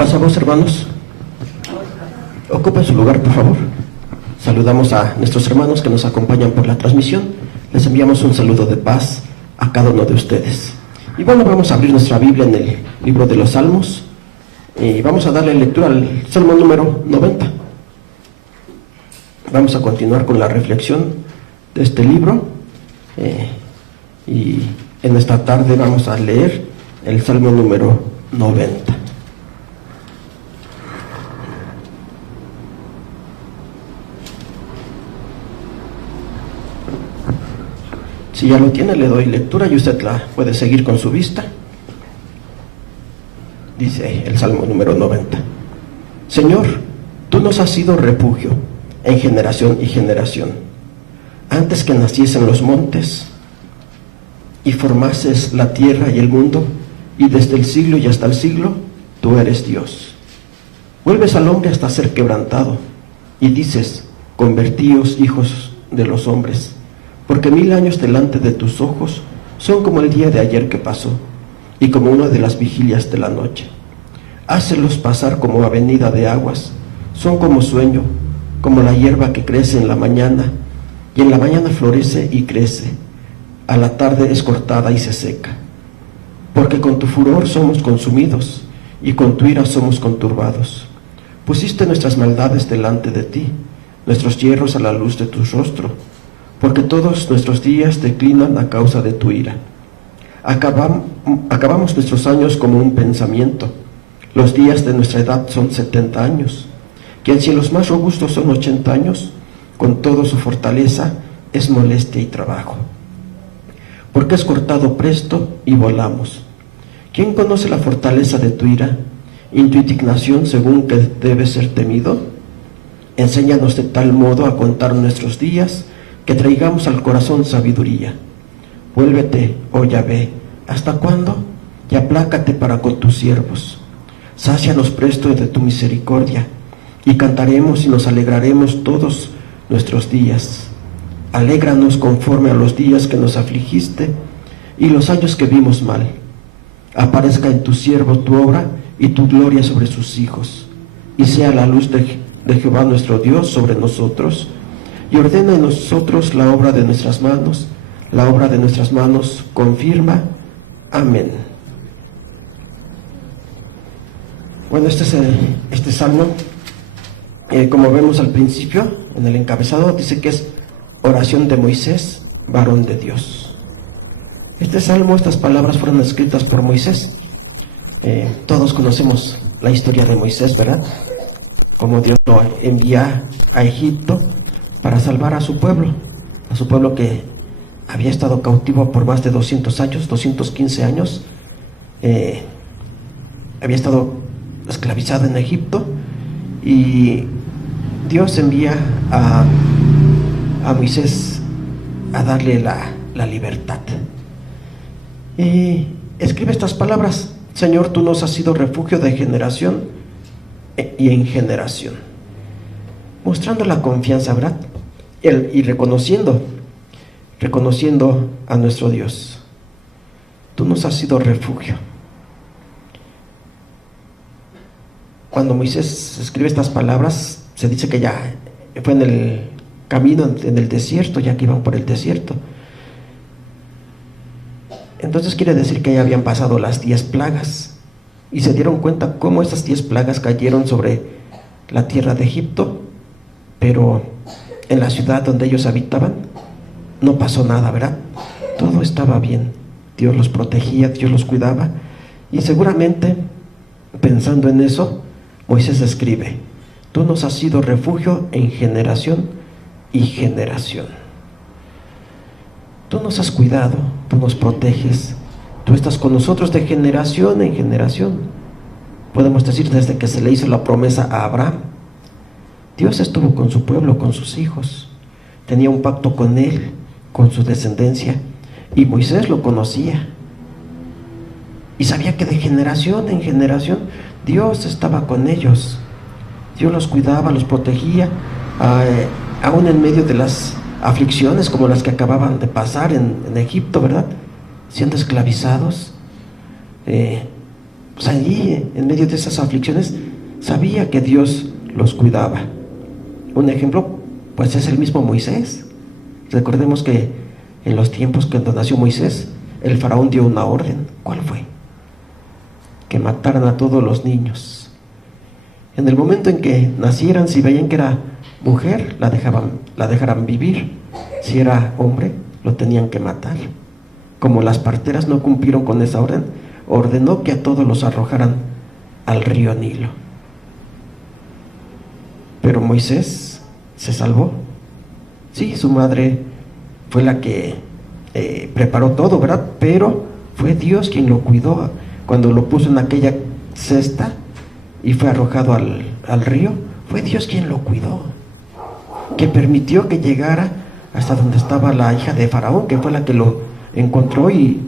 Pasamos, hermanos. Ocupen su lugar, por favor. Saludamos a nuestros hermanos que nos acompañan por la transmisión. Les enviamos un saludo de paz a cada uno de ustedes. Y bueno, vamos a abrir nuestra Biblia en el libro de los Salmos. Y vamos a darle lectura al Salmo número 90. Vamos a continuar con la reflexión de este libro. Y en esta tarde vamos a leer el Salmo número 90. Si ya lo tiene, le doy lectura y usted la puede seguir con su vista. Dice el Salmo número 90. Señor, tú nos has sido refugio en generación y generación. Antes que naciesen los montes y formases la tierra y el mundo, y desde el siglo y hasta el siglo, tú eres Dios. Vuelves al hombre hasta ser quebrantado, y dices, convertíos hijos de los hombres, porque 1000 años delante de tus ojos son como el día de ayer que pasó, y como una de las vigilias de la noche. Hácelos pasar como avenida de aguas, son como sueño, como la hierba que crece en la mañana, y en la mañana florece y crece, a la tarde es cortada y se seca. Porque con tu furor somos consumidos, y con tu ira somos conturbados. Pusiste nuestras maldades delante de ti, nuestros hierros a la luz de tu rostro, porque todos nuestros días declinan a causa de tu ira. Acabamos nuestros años como un pensamiento, los días de nuestra edad son 70 años, quien si los más robustos son 80 años, con toda su fortaleza es molestia y trabajo. Porque es cortado presto y volamos. ¿Quién conoce la fortaleza de tu ira, y tu indignación según que debe ser temido? Enséñanos de tal modo a contar nuestros días, que traigamos al corazón sabiduría. Vuélvete, oh Yahvé, ¿hasta cuándo? Y aplácate para con tus siervos. Sácianos presto de tu misericordia, y cantaremos y nos alegraremos todos nuestros días. Alégranos conforme a los días que nos afligiste, y los años que vimos mal. Aparezca en tu siervo tu obra, y tu gloria sobre sus hijos, y sea la luz de Jehová nuestro Dios sobre nosotros, y ordena en nosotros la obra de nuestras manos, la obra de nuestras manos confirma. Amén. Bueno, este salmo, como vemos al principio, en el encabezado, dice que es oración de Moisés, varón de Dios. Este salmo, estas palabras fueron escritas por Moisés. Todos conocemos la historia de Moisés, ¿verdad? Como Dios lo envía a Egipto para salvar a su pueblo que había estado cautivo por más de 200 años, 215 años. Había estado esclavizado en Egipto, y Dios envía a Moisés a darle la libertad. Y escribe estas palabras: Señor, tú nos has sido refugio de generación y en generación, mostrando la confianza, ¿verdad? Y reconociendo a nuestro Dios. Tú nos has sido refugio. Cuando Moisés escribe estas palabras, se dice que ya fue en el camino, en el desierto, ya que iban por el desierto. Entonces quiere decir que ya habían pasado las 10 plagas, y se dieron cuenta cómo esas 10 plagas cayeron sobre la tierra de Egipto, pero en la ciudad donde ellos habitaban no pasó nada, ¿verdad? Todo estaba bien. Dios los protegía, Dios los cuidaba, y seguramente pensando en eso, Moisés escribe: tú nos has sido refugio en generación y generación. Tú nos has cuidado, tú nos proteges, tú estás con nosotros de generación en generación. Podemos decir, desde que se le hizo la promesa a Abraham, Dios estuvo con su pueblo, con sus hijos, tenía un pacto con él, con su descendencia, y Moisés lo conocía y sabía que de generación en generación Dios estaba con ellos. Dios los cuidaba, los protegía, aún en medio de las aflicciones como las que acababan de pasar en Egipto, ¿verdad? Siendo esclavizados, Pues allí, en medio de esas aflicciones, sabía que Dios los cuidaba. Un ejemplo, pues es el mismo Moisés. Recordemos que en los tiempos cuando nació Moisés, el faraón dio una orden. ¿Cuál fue? Que mataran a todos los niños. En el momento en que nacieran, si veían que era mujer, la dejaran vivir. Si era hombre, lo tenían que matar. Como las parteras no cumplieron con esa orden, ordenó que a todos los arrojaran al río Nilo. Pero Moisés se salvó. Sí, su madre fue la que preparó todo, ¿verdad? Pero fue Dios quien lo cuidó. Cuando lo puso en aquella cesta y fue arrojado al río, fue Dios quien lo cuidó, que permitió que llegara hasta donde estaba la hija de Faraón, que fue la que lo encontró y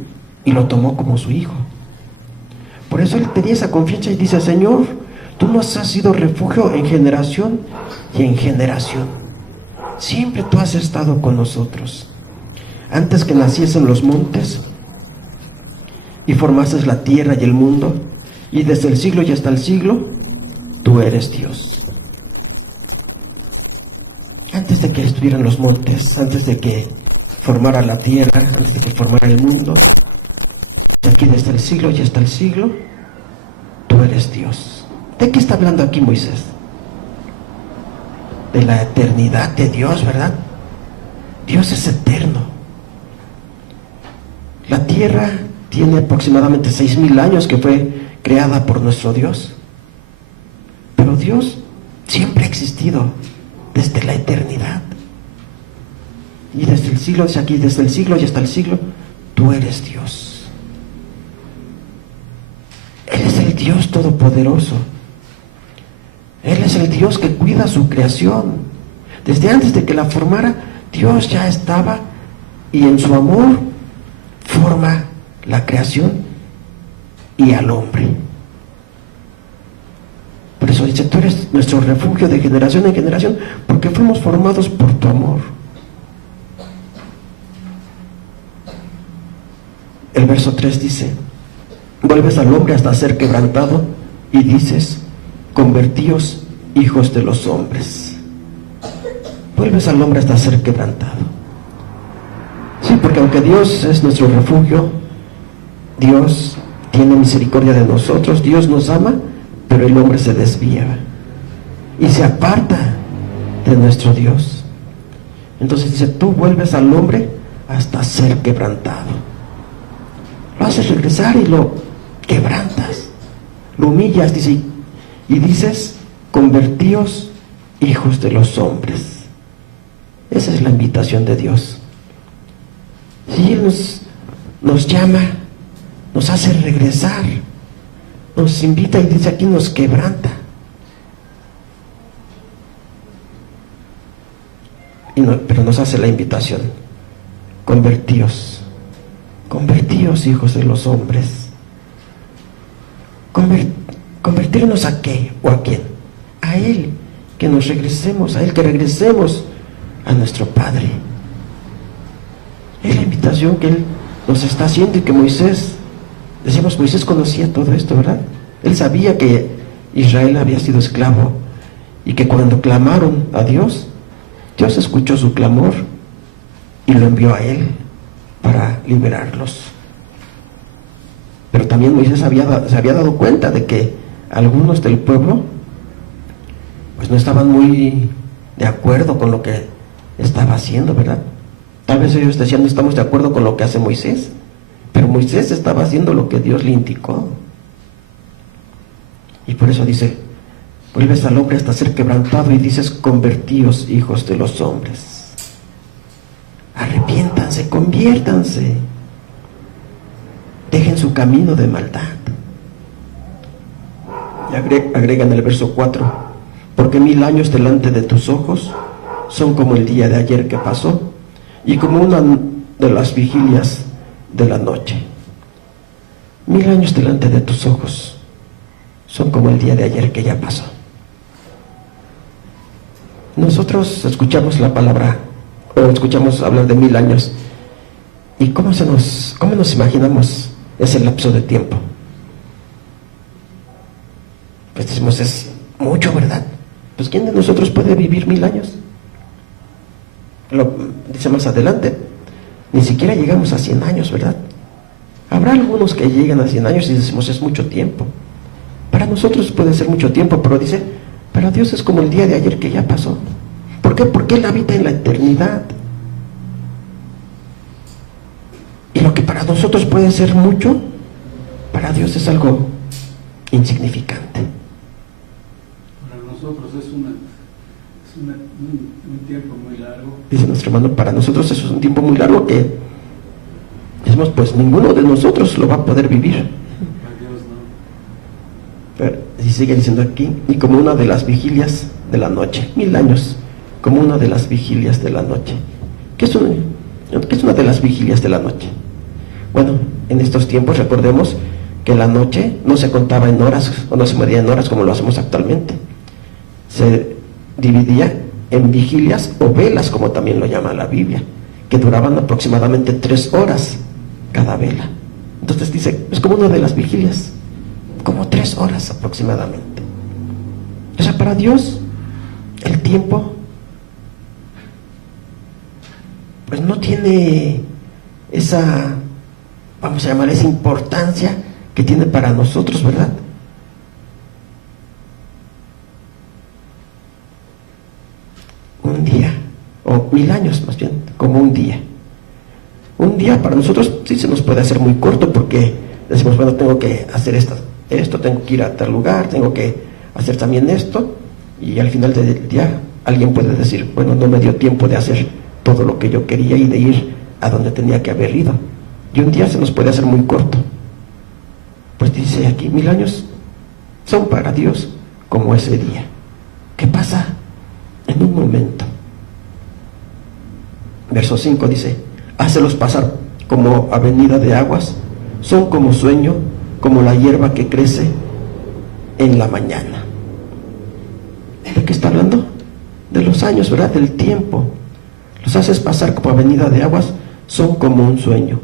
lo tomó como su hijo. Por eso él tenía esa confianza y dice: Señor, tú nos has sido refugio en generación y en generación. Siempre tú has estado con nosotros. Antes que naciesen los montes y formases la tierra y el mundo, y desde el siglo y hasta el siglo, tú eres Dios. Antes de que estuvieran los montes, antes de que formara la tierra, antes de que formara el mundo, de aquí desde el siglo y hasta el siglo, tú eres Dios. ¿De qué está hablando aquí Moisés? De la eternidad de Dios, ¿verdad? Dios es eterno. La tierra tiene aproximadamente 6,000 años que fue creada por nuestro Dios. Pero Dios siempre ha existido desde la eternidad. Y desde el siglo, desde aquí, desde el siglo y hasta el siglo, tú eres Dios. Él es el Dios todopoderoso. Él es el Dios que cuida su creación. Desde antes de que la formara, Dios ya estaba, y en su amor forma la creación y al hombre. Por eso dice: tú eres nuestro refugio de generación en generación, porque fuimos formados por tu amor. El verso 3 dice: vuelves al hombre hasta ser quebrantado, y dices: convertíos hijos de los hombres. Vuelves al hombre hasta ser quebrantado. Sí, porque aunque Dios es nuestro refugio, Dios tiene misericordia de nosotros, Dios nos ama, pero el hombre se desvía y se aparta de nuestro Dios. Entonces dice: tú vuelves al hombre hasta ser quebrantado. Lo haces regresar y lo quebrantas, lo humillas, dice, y dices: convertíos hijos de los hombres. Esa es la invitación de Dios. Si Él nos llama, nos hace regresar, nos invita, y dice aquí: nos quebranta. Pero nos hace la invitación: convertíos hijos de los hombres. ¿Convertirnos a qué o a quién? A Él, que nos regresemos, a Él, que regresemos a nuestro Padre. Es la invitación que Él nos está haciendo, y que Moisés conocía todo esto, ¿verdad? Él sabía que Israel había sido esclavo, y que cuando clamaron a Dios, Dios escuchó su clamor y lo envió a Él para liberarlos. Pero también Moisés se había dado cuenta de que algunos del pueblo pues no estaban muy de acuerdo con lo que estaba haciendo, ¿verdad? Tal vez ellos decían: no estamos de acuerdo con lo que hace Moisés, pero Moisés estaba haciendo lo que Dios le indicó. Y por eso dice: vuelves al hombre hasta ser quebrantado, y dices: convertíos hijos de los hombres. Arrepiéntanse, conviértanse, dejen su camino de maldad. Y agrega en el verso 4: porque 1000 años delante de tus ojos son como el día de ayer que pasó, y como una de las vigilias de la noche. 1000 años delante de tus ojos son como el día de ayer que ya pasó. Nosotros escuchamos la palabra, o escuchamos hablar de 1000 años, y ¿cómo nos imaginamos ese lapso de tiempo? Pues decimos, es mucho, ¿verdad? Pues ¿quién de nosotros puede vivir 1000 años? Lo dice más adelante, ni siquiera llegamos a 100 años, ¿verdad? Habrá algunos que llegan a 100 años y decimos, es mucho tiempo. Para nosotros puede ser mucho tiempo, pero dice, para Dios es como el día de ayer que ya pasó. ¿Por qué? Porque Él habita en la eternidad. Y lo que para nosotros puede ser mucho, para Dios es algo insignificante. Para nosotros es un tiempo muy largo. Dice nuestro hermano, para nosotros eso es un tiempo muy largo que decimos, pues ninguno de nosotros lo va a poder vivir. Para Dios no. Pero, y sigue diciendo aquí, y como una de las vigilias de la noche, 1000 años, como una de las vigilias de la noche. ¿Qué es una de las vigilias de la noche? Bueno, en estos tiempos recordemos que la noche no se contaba en horas o no se medía en horas como lo hacemos actualmente. Se dividía en vigilias o velas, como también lo llama la Biblia, que duraban aproximadamente 3 horas cada vela. Entonces dice, es como una de las vigilias, como 3 horas aproximadamente. O sea, para Dios el tiempo pues no tiene esa, vamos a llamar, esa importancia que tiene para nosotros, ¿verdad? Un día, o 1000 años más bien, como un día. Un día para nosotros sí se nos puede hacer muy corto porque decimos, bueno, tengo que hacer esto, tengo que ir a tal lugar, tengo que hacer también esto, y al final del día alguien puede decir, bueno, no me dio tiempo de hacer todo lo que yo quería y de ir a donde tenía que haber ido. Y un día se nos puede hacer muy corto. Pues dice aquí, 1000 años son para Dios como ese día. ¿Qué pasa en un momento? Verso 5 dice, hácelos pasar como avenida de aguas, son como sueño, como la hierba que crece en la mañana. ¿De qué está hablando? De los años, ¿verdad? Del tiempo. Los haces pasar como avenida de aguas, son como un sueño,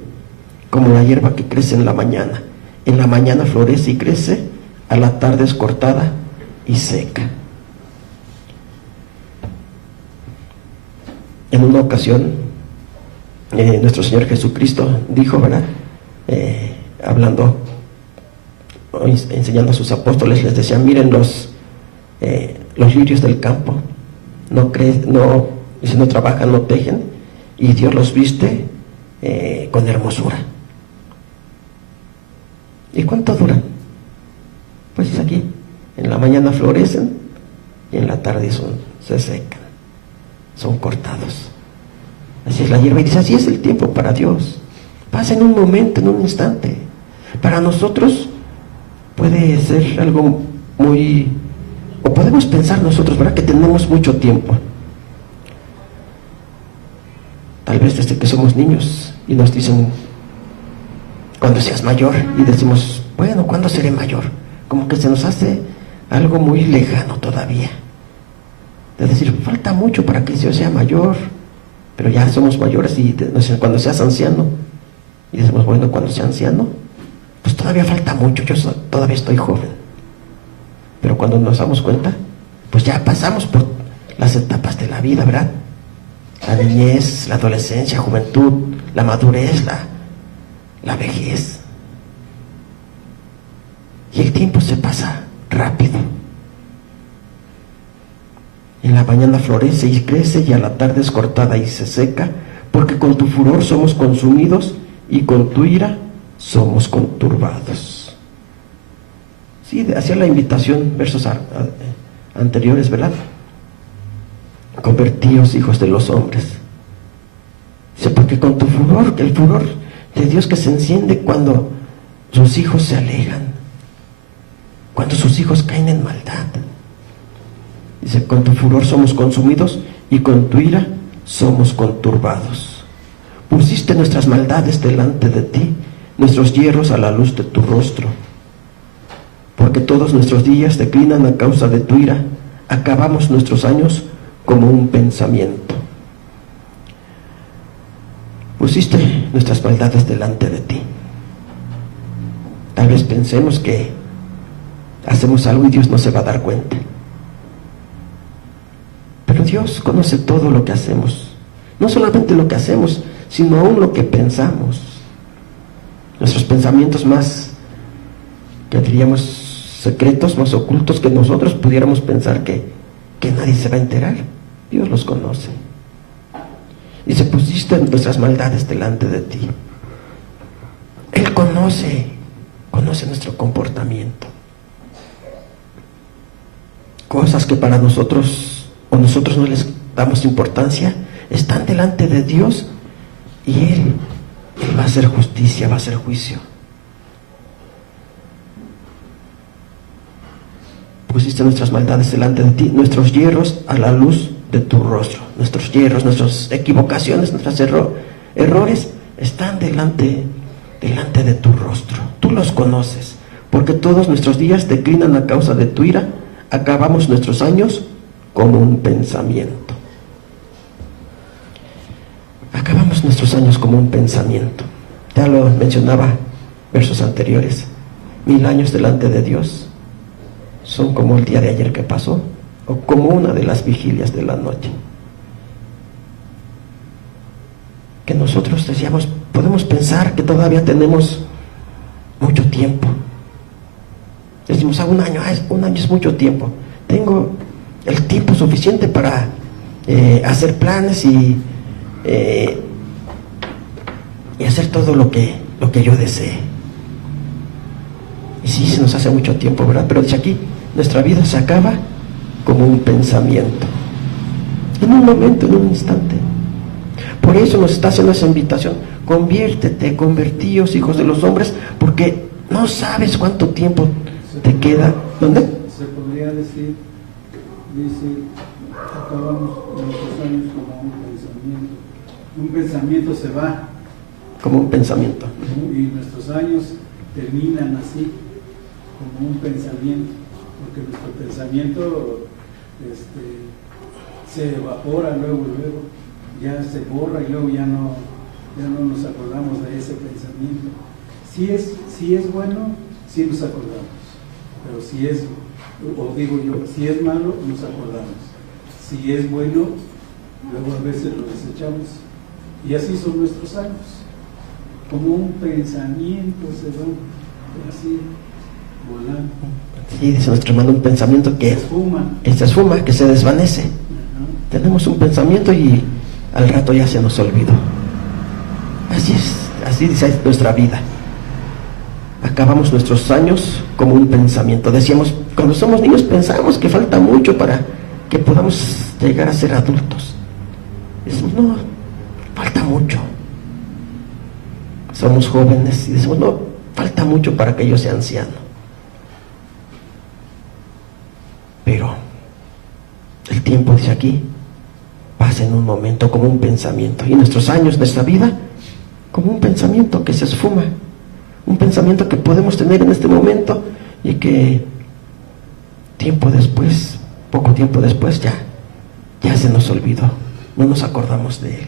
como la hierba que crece en la mañana. En la mañana florece y crece, a la tarde es cortada y seca. En una ocasión, nuestro Señor Jesucristo dijo, ¿verdad? Hablando, enseñando a sus apóstoles, les decía, miren los lirios del campo, no trabajan, no tejen, y Dios los viste con hermosura. ¿Y cuánto duran? Pues aquí, en la mañana florecen y en la tarde se secan, son cortados. Así es la hierba, y dice, así es el tiempo para Dios, pasa en un momento, en un instante. Para nosotros puede ser algo muy, o podemos pensar nosotros, ¿verdad?, que tenemos mucho tiempo. Tal vez desde que somos niños y nos dicen, cuando seas mayor, y decimos, bueno, ¿cuándo seré mayor? Como que se nos hace algo muy lejano todavía. De decir, falta mucho para que yo sea mayor, pero ya somos mayores y nos dicen, cuando seas anciano. Y decimos, bueno, cuando sea anciano, pues todavía falta mucho, todavía estoy joven. Pero cuando nos damos cuenta, pues ya pasamos por las etapas de la vida, ¿verdad? La niñez, la adolescencia, juventud, la madurez, la vejez. Y el tiempo se pasa rápido. En la mañana florece y crece, y a la tarde es cortada y se seca, porque con tu furor somos consumidos y con tu ira somos conturbados. Sí, hacía la invitación, versos anteriores, ¿verdad? Convertíos, hijos de los hombres. Dice, porque con tu furor, el furor de Dios que se enciende cuando sus hijos se alejan, cuando sus hijos caen en maldad. Dice, con tu furor somos consumidos y con tu ira somos conturbados. Pusiste nuestras maldades delante de ti, nuestros hierros a la luz de tu rostro. Porque todos nuestros días declinan a causa de tu ira, acabamos nuestros años como un pensamiento. Pusiste nuestras maldades delante de ti. Tal vez pensemos que hacemos algo y Dios no se va a dar cuenta. Pero Dios conoce todo lo que hacemos. No solamente lo que hacemos, sino aún lo que pensamos. Nuestros pensamientos más, que diríamos, secretos, más ocultos, que nosotros pudiéramos pensar que nadie se va a enterar. Dios los conoce. Dice, pusiste nuestras maldades delante de ti. Él conoce nuestro comportamiento. Cosas que para nosotros, o nosotros no les damos importancia, están delante de Dios y Él va a hacer justicia, va a hacer juicio. Pusiste nuestras maldades delante de ti, nuestros hierros a la luz de tu rostro. Nuestros hierros, nuestras equivocaciones, nuestros errores están delante de tu rostro. Tú los conoces, porque todos nuestros días declinan a causa de tu ira. Acabamos nuestros años como un pensamiento. Acabamos nuestros años como un pensamiento. Ya lo mencionaba versos anteriores. 1000 años delante de Dios son como el día de ayer que pasó, o como una de las vigilias de la noche. Que nosotros decíamos, podemos pensar que todavía tenemos mucho tiempo. Decimos, un año es mucho tiempo. Tengo el tiempo suficiente para hacer planes y hacer todo lo que yo desee. Y sí, se nos hace mucho tiempo, ¿verdad? Pero dice aquí, nuestra vida se acaba como un pensamiento, en un momento, en un instante. Por eso nos está haciendo esa invitación: conviértete, convertíos, hijos de los hombres, porque no sabes cuánto tiempo te queda. ¿Dónde? Se podría decir, dice, acabamos nuestros años como un pensamiento. Un pensamiento se va. Como un pensamiento. Y nuestros años terminan así, como un pensamiento. Porque nuestro pensamiento se evapora luego, ya se borra y luego ya no nos acordamos de ese pensamiento. Si es bueno, sí nos acordamos, pero si es malo, nos acordamos. Si es bueno, luego a veces lo desechamos. Y así son nuestros años, como un pensamiento se van así volando. Sí, dice nuestro hermano, un pensamiento que se esfuma, que se desvanece. Tenemos un pensamiento y al rato ya se nos olvidó. Así es, así dice nuestra vida. Acabamos nuestros años como un pensamiento. Decíamos, cuando somos niños pensamos que falta mucho para que podamos llegar a ser adultos. Decimos, no, falta mucho. Somos jóvenes y decimos, no, falta mucho para que yo sea anciano. Pero el tiempo, dice aquí, pasa en un momento como un pensamiento. Y nuestros años, nuestra vida, como un pensamiento que se esfuma. Un pensamiento que podemos tener en este momento y que tiempo después, poco tiempo después, ya se nos olvidó. No nos acordamos de él.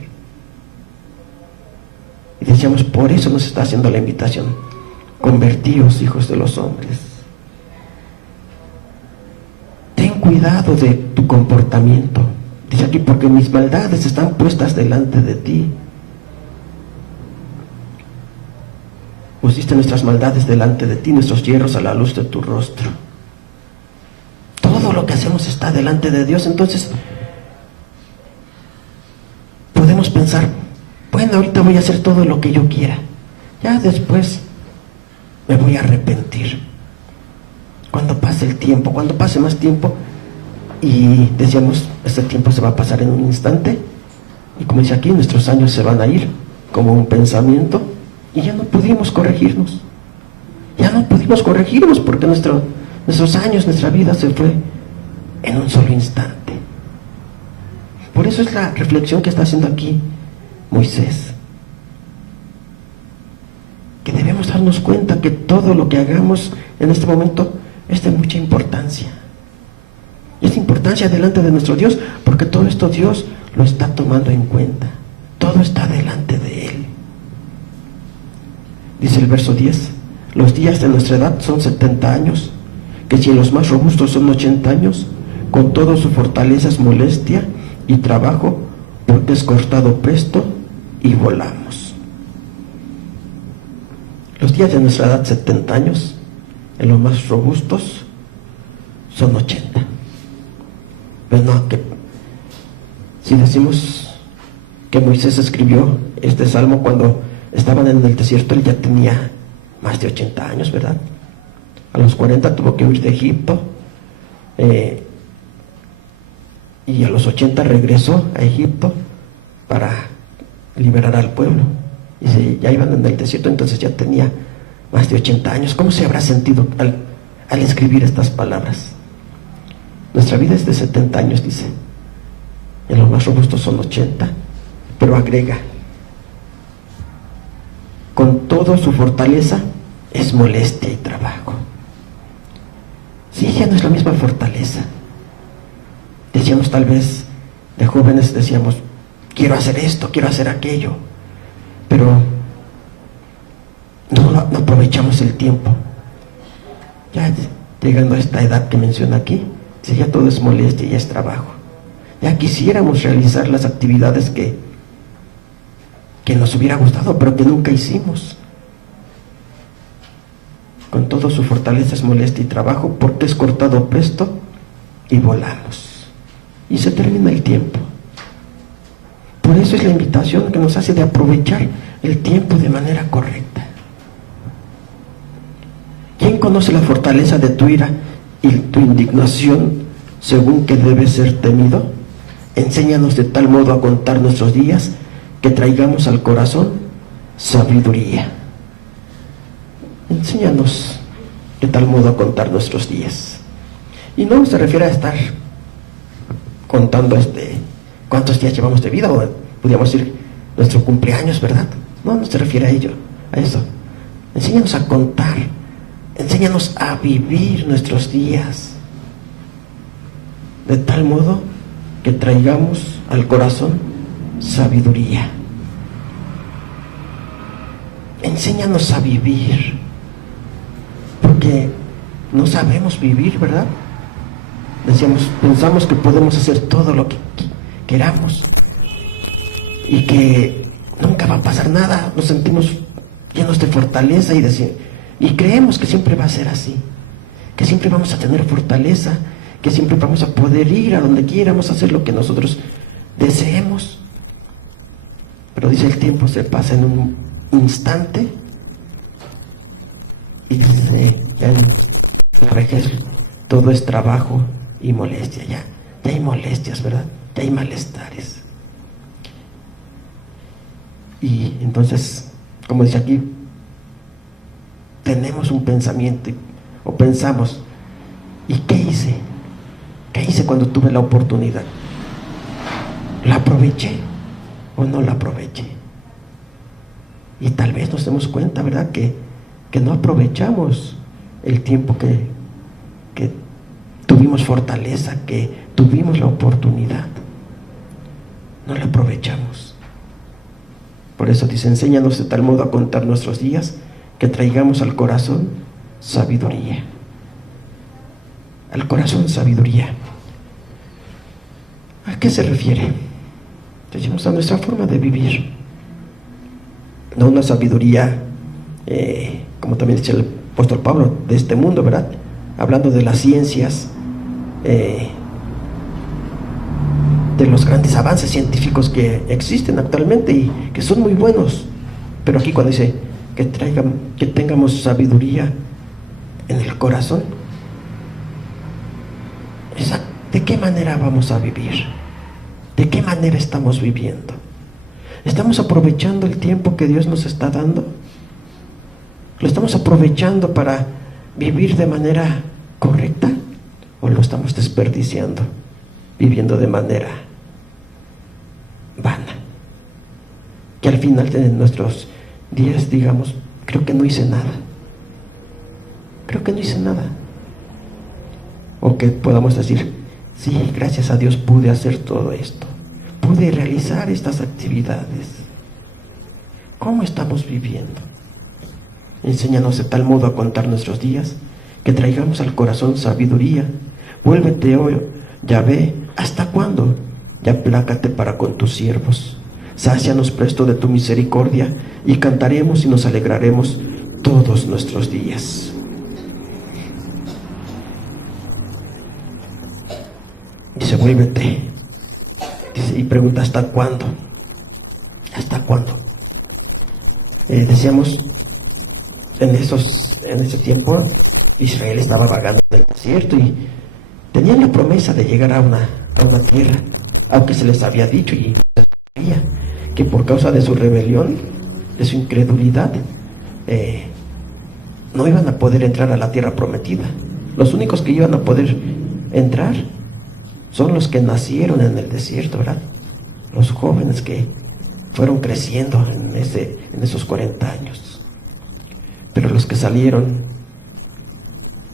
Y decíamos, por eso nos está haciendo la invitación: convertíos, hijos de los hombres. Ten cuidado de tu comportamiento. Dice aquí, porque mis maldades están puestas delante de ti. Pusiste nuestras maldades delante de ti, nuestros hierros a la luz de tu rostro. Todo lo que hacemos está delante de Dios. Entonces podemos pensar, bueno, ahorita voy a hacer todo lo que yo quiera, ya después me voy a arrepentir. Cuando pase el tiempo, cuando pase más tiempo, y decíamos, este tiempo se va a pasar en un instante, y como dice aquí, nuestros años se van a ir como un pensamiento, y ya no pudimos corregirnos. Porque nuestros años, nuestra vida se fue en un solo instante. Por eso es la reflexión que está haciendo aquí Moisés, que debemos darnos cuenta que todo lo que hagamos en este momento es de mucha importancia. Y es importancia delante de nuestro Dios, porque todo esto Dios lo está tomando en cuenta. Todo está delante de Él. Dice el verso 10, los días de nuestra edad son 70 años. que si en los más robustos son 80 años, con toda su fortaleza es molestia y trabajo, porque es cortado presto y volamos. Los días de nuestra edad, 70 años, en los más robustos, son 80. Pero no, que si decimos que Moisés escribió este salmo cuando estaban en el desierto, él ya tenía más de 80 años, ¿verdad? A los 40 tuvo que huir de Egipto, y a los 80 regresó a Egipto para liberar al pueblo. Y si ya iban en el desierto, entonces ya tenía más de 80 años. ¿Cómo se habrá sentido al escribir estas palabras? Nuestra vida es de 70 años, dice. En los más robustos son 80, pero agrega, con toda su fortaleza es molestia y trabajo. Sí, ya no es la misma fortaleza. Decíamos tal vez, de jóvenes decíamos, quiero hacer esto, quiero hacer aquello, pero no aprovechamos el tiempo. Ya llegando a esta edad que menciona aquí, si ya todo es molestia y es trabajo. Ya quisiéramos realizar las actividades que nos hubiera gustado, pero que nunca hicimos. Con toda su fortaleza es molestia y trabajo, porque es cortado presto y volamos. Y se termina el tiempo. Por eso es la invitación que nos hace de aprovechar el tiempo de manera correcta. ¿Quién conoce la fortaleza de tu ira y tu indignación según que debe ser temido? Enséñanos de tal modo a contar nuestros días que traigamos al corazón sabiduría. Enséñanos de tal modo a contar nuestros días. Y no se refiere a estar contando cuántos días llevamos de vida, o podríamos decir nuestro cumpleaños, ¿verdad? No se refiere a ello, a eso. Enséñanos a contar, enséñanos a vivir nuestros días de tal modo que traigamos al corazón sabiduría. Enséñanos a vivir, porque no sabemos vivir, ¿verdad? Pensamos que podemos hacer todo lo que queramos y que nunca va a pasar nada. Nos sentimos llenos de fortaleza y creemos que siempre va a ser así, que siempre vamos a tener fortaleza, que siempre vamos a poder ir a donde quieramos, hacer lo que nosotros deseemos. Pero dice, el tiempo se pasa en un instante, y dice, ya en la vejez todo es trabajo y molestia. Ya hay molestias, ¿verdad? Ya hay malestares. Y entonces, como dice aquí, tenemos un pensamiento o pensamos, ¿y qué hice? ¿Qué hice cuando tuve la oportunidad? ¿La aproveché o no la aproveché? Y tal vez nos demos cuenta, ¿verdad?, que no aprovechamos el tiempo que tuvimos fortaleza, que tuvimos la oportunidad. No la aprovechamos. Por eso dice, enséñanos de tal modo a contar nuestros días que traigamos al corazón sabiduría. Al corazón sabiduría. ¿A qué se refiere? Decimos, a nuestra forma de vivir. No una sabiduría, como también dice el apóstol Pablo, de este mundo, ¿verdad? Hablando de las ciencias, de los grandes avances científicos que existen actualmente y que son muy buenos. Pero aquí cuando dice que tengamos sabiduría en el corazón, ¿de qué manera vamos a vivir? ¿De qué manera estamos viviendo? ¿Estamos aprovechando el tiempo que Dios nos está dando? ¿Lo estamos aprovechando para vivir de manera correcta? ¿O lo estamos desperdiciando, viviendo de manera vana? Que al final de nuestros días digamos, creo que no hice nada. Creo que no hice nada. O que podamos decir, sí, gracias a Dios pude hacer todo esto. Pude realizar estas actividades. ¿Cómo estamos viviendo? Enséñanos de tal modo a contar nuestros días que traigamos al corazón sabiduría. Vuélvete, oh Yahvé, ¿hasta cuándo? Y aplácate para con tus siervos. Sácianos presto de tu misericordia, y cantaremos y nos alegraremos todos nuestros días. Dice, vuélvete. Dice, y pregunta, ¿hasta cuándo? ¿Hasta cuándo? Decíamos, en ese tiempo Israel estaba vagando en el desierto y tenían la promesa de llegar a una tierra, aunque se les había dicho y se sabía que por causa de su rebelión, de su incredulidad, no iban a poder entrar a la tierra prometida. Los únicos que iban a poder entrar son los que nacieron en el desierto, ¿verdad? Los jóvenes que fueron creciendo en esos 40 años. Pero los que salieron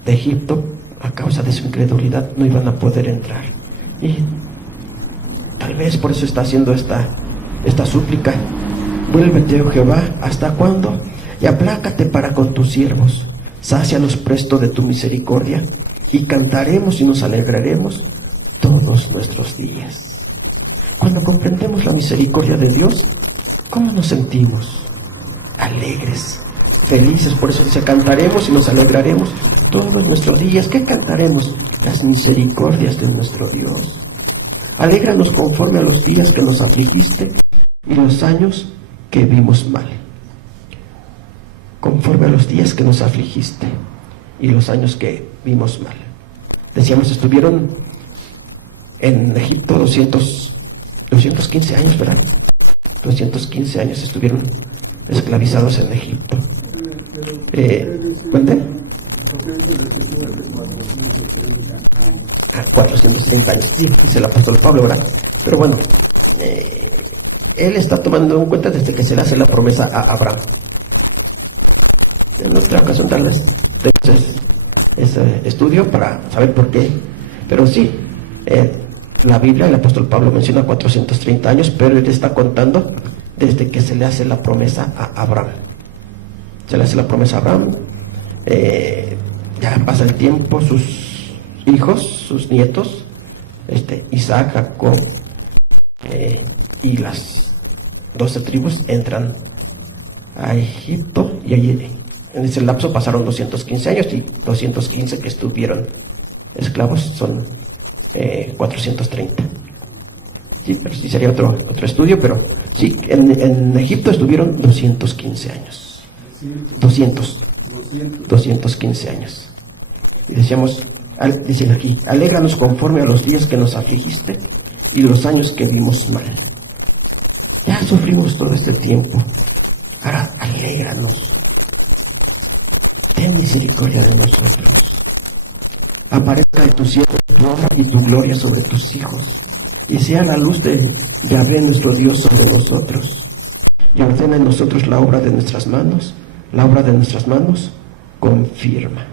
de Egipto a causa de su incredulidad no iban a poder entrar. Y tal vez por eso está haciendo esta súplica. Vuélvete, oh Jehová, ¿hasta cuándo? Y aplácate para con tus siervos. Sácianos presto de tu misericordia, y cantaremos y nos alegraremos todos nuestros días. Cuando comprendemos la misericordia de Dios, ¿cómo nos sentimos? Alegres, felices. Por eso dice, cantaremos y nos alegraremos todos nuestros días. ¿Qué cantaremos? Las misericordias de nuestro Dios. Alégranos conforme a los días que nos afligiste y los años que vimos mal. Conforme a los días que nos afligiste y los años que vimos mal. Decíamos, estuvieron en Egipto 215 años, ¿verdad? 215 años estuvieron esclavizados en Egipto. ¿Cuánto? 430 años, sí, dice el apóstol Pablo, ¿verdad? Pero bueno, él está tomando en cuenta desde que se le hace la promesa a Abraham. En otra ocasión tal vez tenemos ese estudio para saber por qué, pero sí, la Biblia, el apóstol Pablo menciona 430 años, pero él está contando desde que se le hace la promesa a Abraham. Se le hace la promesa a Abraham, ya pasa el tiempo, sus hijos, sus nietos, Isaac, Jacob, y las 12 tribus entran a Egipto, y allí en ese lapso pasaron 215 años, y 215 que estuvieron esclavos son 430. Sí, pero sí sería otro estudio, pero sí, en Egipto estuvieron 215 años. 215 años. Y decíamos, dicen aquí, alégranos conforme a los días que nos afligiste y los años que vimos mal. Ya sufrimos todo este tiempo, ahora alégranos. Ten misericordia de nosotros. Aparezca de tus siervos tu honra y tu gloria sobre tus hijos, y sea la luz de Yahvé nuestro Dios sobre nosotros, y ordena en nosotros la obra de nuestras manos. La obra de nuestras manos confirma.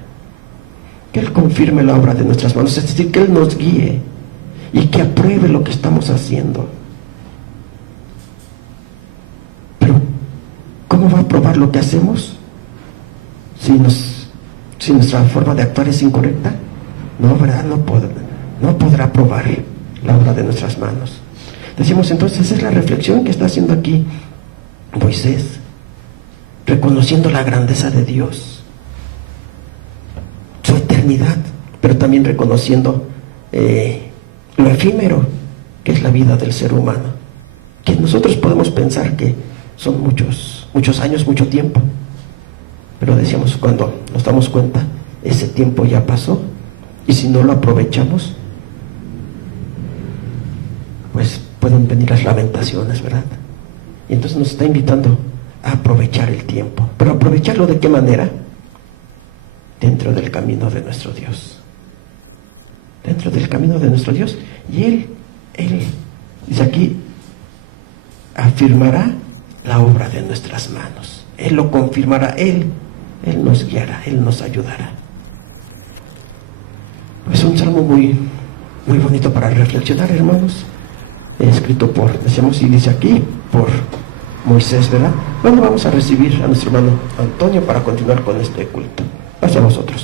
Que Él confirme la obra de nuestras manos, es decir, que Él nos guíe y que apruebe lo que estamos haciendo. Pero ¿cómo va a aprobar lo que hacemos si nuestra forma de actuar es incorrecta? No, ¿verdad? No podrá aprobar la obra de nuestras manos. Decimos entonces, esa es la reflexión que está haciendo aquí Moisés, reconociendo la grandeza de Dios, su eternidad, pero también reconociendo lo efímero que es la vida del ser humano, que nosotros podemos pensar que son muchos años, mucho tiempo, pero decíamos, cuando nos damos cuenta, ese tiempo ya pasó, y si no lo aprovechamos, pues pueden venir las lamentaciones, ¿verdad? Y entonces nos está invitando a aprovechar el tiempo. ¿Pero aprovecharlo de qué manera? Dentro del camino de nuestro Dios. Dentro del camino de nuestro Dios. Y Él dice aquí, afirmará la obra de nuestras manos. Él lo confirmará, Él nos guiará, Él nos ayudará. Es un salmo muy, muy bonito para reflexionar, hermanos. Escrito decíamos, y dice aquí, por Moisés, ¿verdad? Bueno, vamos a recibir a nuestro hermano Antonio para continuar con este culto. Hacia vosotros.